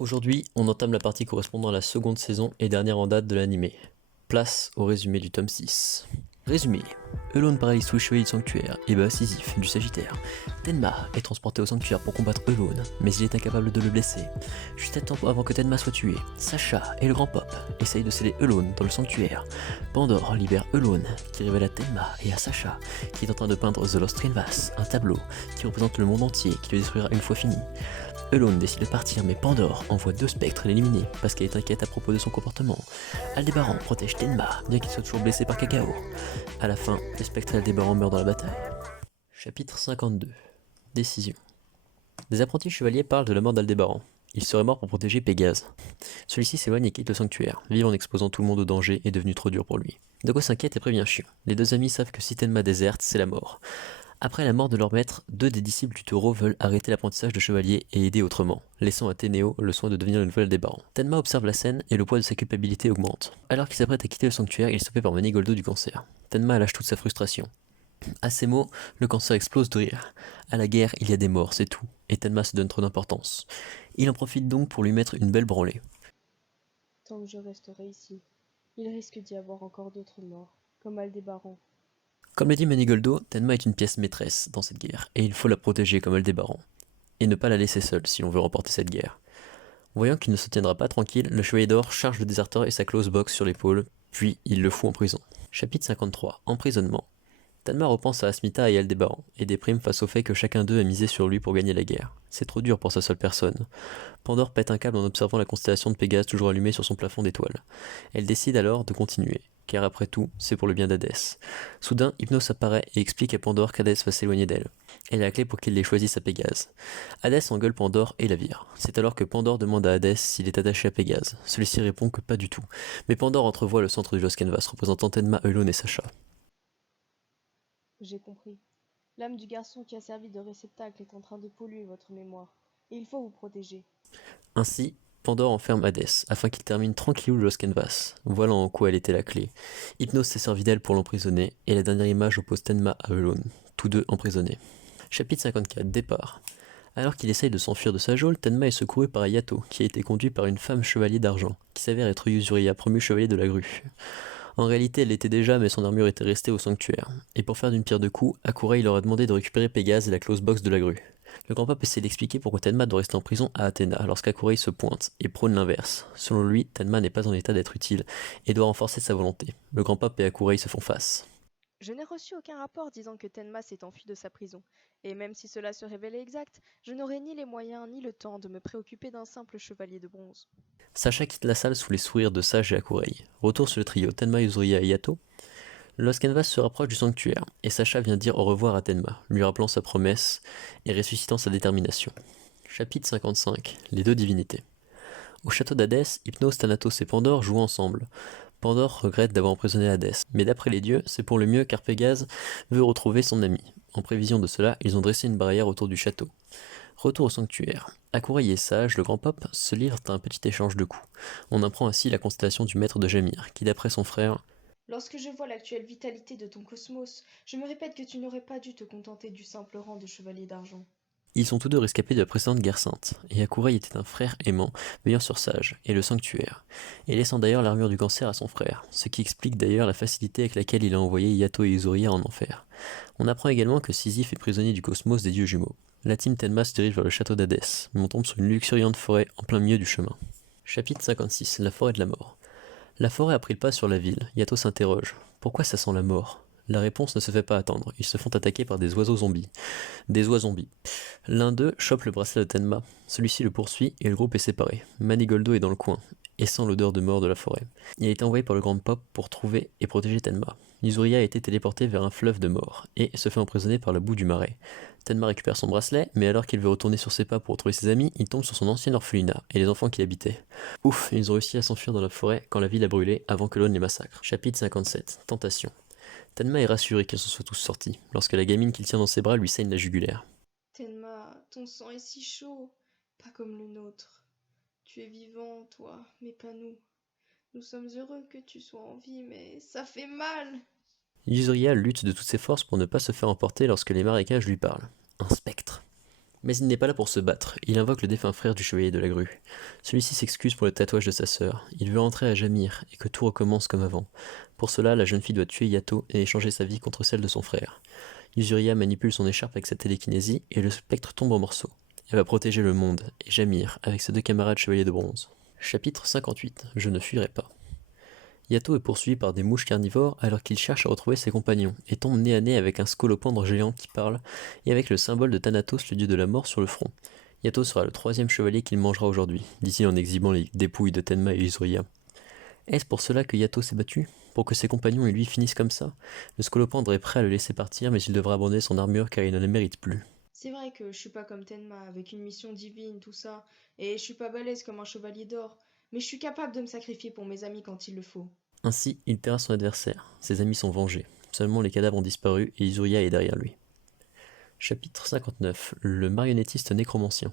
Aujourd'hui, on entame la partie correspondant à la seconde saison et dernière en date de l'anime. Place au résumé du tome 6. Résumé. Elone paralyse sous le chevalier du sanctuaire et bat Sisyphe du Sagittaire. Tenma est transporté au sanctuaire pour combattre Elone, mais il est incapable de le blesser. Juste à temps avant que Tenma soit tué, Sacha et le grand Pop essayent de sceller Elone dans le sanctuaire. Pandore libère Elone, qui révèle à Tenma et à Sacha qu'il est en train de peindre The Lost Canvas, un tableau qui représente le monde entier qui le détruira une fois fini. Elone décide de partir, mais Pandore envoie deux spectres l'éliminer parce qu'elle est inquiète à propos de son comportement. Aldébaran protège Tenma, bien qu'il soit toujours blessé par Kakao. À la fin, les spectres et Aldébaran meurent dans la bataille. Chapitre 52. Décision. Des apprentis chevaliers parlent de la mort d'Aldébaran. Il serait mort pour protéger Pégase. Celui-ci s'éloigne et quitte le sanctuaire, vivant en exposant tout le monde au danger et devenu trop dur pour lui. Doko s'inquiète et prévient Chion. Les deux amis savent que si Tenma déserte, c'est la mort. Après la mort de leur maître, deux des disciples du taureau veulent arrêter l'apprentissage de chevalier et aider autrement, laissant à Ténéo le soin de devenir le nouvel Aldébaran. Tenma observe la scène et le poids de sa culpabilité augmente. Alors qu'il s'apprête à quitter le sanctuaire, il est stoppé par Manigoldo du cancer. Tenma lâche toute sa frustration. À ces mots, le cancer explose de rire. À la guerre, il y a des morts, c'est tout, et Tenma se donne trop d'importance. Il en profite donc pour lui mettre une belle branlée. Tant que je resterai ici, il risque d'y avoir encore d'autres morts, comme Aldébaran. Comme l'a dit Manigoldo, Tenma est une pièce maîtresse dans cette guerre, et il faut la protéger comme Aldébaran. Et ne pas la laisser seule si l'on veut remporter cette guerre. Voyant qu'il ne se tiendra pas tranquille, le Chevalier d'Or charge le déserteur et sa close box sur l'épaule, puis il le fout en prison. Chapitre 53. Emprisonnement. Tenma repense à Asmita et Aldébaran, et déprime face au fait que chacun d'eux a misé sur lui pour gagner la guerre. C'est trop dur pour sa seule personne. Pandore pète un câble en observant la constellation de Pégase toujours allumée sur son plafond d'étoiles. Elle décide alors de continuer, car après tout, c'est pour le bien d'Hadès. Soudain, Hypnos apparaît et explique à Pandore qu'Hadès va s'éloigner d'elle. Elle est la clé pour qu'il les choisisse à Pégase. Hadès engueule Pandore et la vire. C'est alors que Pandore demande à Hadès s'il est attaché à Pégase. Celui-ci répond que pas du tout. Mais Pandore entrevoit le centre du Lost Canvas représentant Tenma, Elone et Sacha. J'ai compris. L'âme du garçon qui a servi de réceptacle est en train de polluer votre mémoire, et il faut vous protéger. Ainsi, Pandore enferme Hadès, afin qu'il termine tranquillou le Lost Canvas. Voilà en quoi elle était la clé. Hypnos s'est servi d'elle pour l'emprisonner, et la dernière image oppose Tenma à Elone, tous deux emprisonnés. Chapitre 54. Départ. Alors qu'il essaye de s'enfuir de sa geôle, Tenma est secouru par Ayato, qui a été conduit par une femme chevalier d'argent, qui s'avère être Yuzuriya, promu chevalier de la grue. En réalité, elle l'était déjà, mais son armure était restée au sanctuaire. Et pour faire d'une pierre deux coups, Akurai leur a demandé de récupérer Pégase et la close box de la grue. Le grand pape essaie d'expliquer pourquoi Tenma doit rester en prison à Athéna lorsqu'Akurai se pointe et prône l'inverse. Selon lui, Tenma n'est pas en état d'être utile et doit renforcer sa volonté. Le grand pape et Akurai se font face. Je n'ai reçu aucun rapport disant que Tenma s'est enfui de sa prison, et même si cela se révélait exact, je n'aurais ni les moyens ni le temps de me préoccuper d'un simple chevalier de bronze. Sacha quitte la salle sous les sourires de Sage et Akurai. Retour sur le trio Tenma, Yuzuriya et Yato. Lost Canvas se rapproche du sanctuaire, et Sacha vient dire au revoir à Tenma, lui rappelant sa promesse et ressuscitant sa détermination. Chapitre 55. Les deux divinités. Au château d'Hadès, Hypnos, Thanatos et Pandore jouent ensemble. Pandore regrette d'avoir emprisonné Hadès, mais d'après les dieux, c'est pour le mieux car Pégase veut retrouver son ami. En prévision de cela, ils ont dressé une barrière autour du château. Retour au sanctuaire. Akurai et Sage, le grand pop, se livrent à un petit échange de coups. On apprend ainsi la constellation du maître de Jamir, qui d'après son frère... Lorsque je vois l'actuelle vitalité de ton cosmos, je me répète que tu n'aurais pas dû te contenter du simple rang de chevalier d'argent. Ils sont tous deux rescapés de la précédente guerre sainte, et Akurai était un frère aimant, veillant sur Sage, et le sanctuaire, et laissant d'ailleurs l'armure du cancer à son frère, ce qui explique d'ailleurs la facilité avec laquelle il a envoyé Yato et Yuzuriya en enfer. On apprend également que Sisyphe est prisonnier du cosmos des dieux jumeaux. La team Tenma se dirige vers le château d'Hadès, mais on tombe sur une luxuriante forêt en plein milieu du chemin. Chapitre 56. La forêt de la mort. La forêt a pris le pas sur la ville. Yato s'interroge. Pourquoi ça sent la mort? La réponse ne se fait pas attendre. Ils se font attaquer par des oiseaux zombies. Des oies zombies. L'un d'eux chope le bracelet de Tenma. Celui-ci le poursuit et le groupe est séparé. Manigoldo est dans le coin, et sent l'odeur de mort de la forêt. Il a été envoyé par le grand Pop pour trouver et protéger Tenma. Yuzuriya a été téléporté vers un fleuve de mort, et se fait emprisonner par le bout du marais. Tenma récupère son bracelet, mais alors qu'il veut retourner sur ses pas pour retrouver ses amis, il tombe sur son ancienne orphelinat et les enfants qui l'habitaient. Ouf, ils ont réussi à s'enfuir dans la forêt quand la ville a brûlé avant que l'Aune les massacre. Chapitre 57. Tentation. Tenma est rassuré qu'ils se soient tous sortis, lorsque la gamine qu'il tient dans ses bras lui saigne la jugulaire. Tenma, ton sang est si chaud, pas comme le nôtre. Tu es vivant, toi, mais pas nous. Nous sommes heureux que tu sois en vie, mais ça fait mal. Yuzuriya lutte de toutes ses forces pour ne pas se faire emporter lorsque les marécages lui parlent. Un spectre. Mais il n'est pas là pour se battre, il invoque le défunt frère du chevalier de la grue. Celui-ci s'excuse pour le tatouage de sa sœur, il veut rentrer à Jamir et que tout recommence comme avant. Pour cela, la jeune fille doit tuer Yato et échanger sa vie contre celle de son frère. Yuzuria manipule son écharpe avec sa télékinésie et le spectre tombe en morceaux. Elle va protéger le monde, et Jamir, avec ses deux camarades chevaliers de bronze. Chapitre 58. Je ne fuirai pas. Yato est poursuivi par des mouches carnivores alors qu'il cherche à retrouver ses compagnons, et tombe nez à nez avec un scolopendre géant qui parle, et avec le symbole de Thanatos, le dieu de la mort, sur le front. Yato sera le troisième chevalier qu'il mangera aujourd'hui, dit-il en exhibant les dépouilles de Tenma et Yuzuria. Est-ce pour cela que Yato s'est battu? Pour que ses compagnons et lui finissent comme ça? Le scolopendre est prêt à le laisser partir, mais il devra abandonner son armure car il ne la mérite plus. C'est vrai que je suis pas comme Tenma, avec une mission divine, tout ça, et je suis pas balèze comme un chevalier d'or, mais je suis capable de me sacrifier pour mes amis quand il le faut. Ainsi, il terrasse son adversaire. Ses amis sont vengés. Seulement les cadavres ont disparu et Izuria est derrière lui. Chapitre 59. Le marionnettiste nécromancien.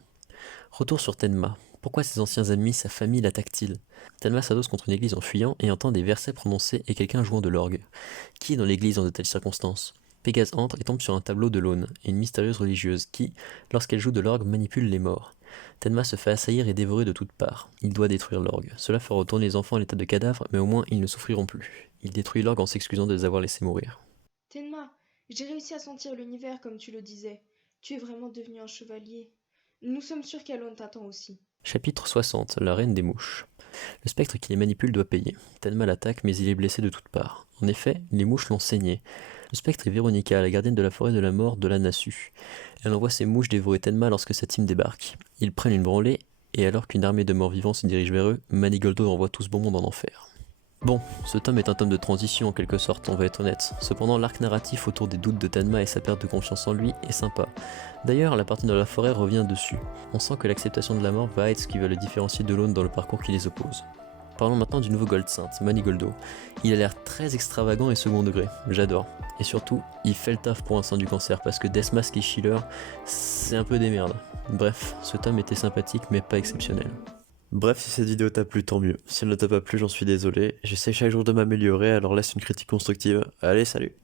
Retour sur Tenma. Pourquoi ses anciens amis, sa famille l'attaquent-ils? Tenma s'adosse contre une église en fuyant et entend des versets prononcés et quelqu'un jouant de l'orgue. Qui est dans l'église dans de telles circonstances? Pégase entre et tombe sur un tableau de l'aune et une mystérieuse religieuse qui, lorsqu'elle joue de l'orgue, manipule les morts. Tenma se fait assaillir et dévorer de toutes parts. Il doit détruire l'orgue. Cela fera retourner les enfants à l'état de cadavres, mais au moins ils ne souffriront plus. Il détruit l'orgue en s'excusant de les avoir laissés mourir. Tenma, j'ai réussi à sentir l'univers comme tu le disais. Tu es vraiment devenu un chevalier. Nous sommes sûrs qu'Alon t'attend aussi. Chapitre 60. La reine des mouches. Le spectre qui les manipule doit payer. Tenma l'attaque, mais il est blessé de toutes parts. En effet, les mouches l'ont saigné. Le spectre est Véronica, la gardienne de la forêt de la mort de la Nasu. Elle envoie ses mouches dévorer Tenma lorsque sa team débarque. Ils prennent une branlée, et alors qu'une armée de morts vivants se dirige vers eux, Manigoldo envoie tout ce bon monde en enfer. Bon, ce tome est un tome de transition en quelque sorte, on va être honnête. Cependant, l'arc narratif autour des doutes de Tenma et sa perte de confiance en lui est sympa. D'ailleurs, la partie de la forêt revient dessus. On sent que l'acceptation de la mort va être ce qui va le différencier de l'aune dans le parcours qui les oppose. Parlons maintenant du nouveau Gold Saint, Manigoldo. Il a l'air très extravagant et second degré, j'adore. Et surtout, il fait le taf pour un saint du cancer, parce que Deathmask et Schiller, c'est un peu des merdes. Bref, ce tome était sympathique mais pas exceptionnel. Bref, si cette vidéo t'a plu, tant mieux. Si elle ne t'a pas plu, j'en suis désolé. J'essaie chaque jour de m'améliorer, alors laisse une critique constructive. Allez, salut!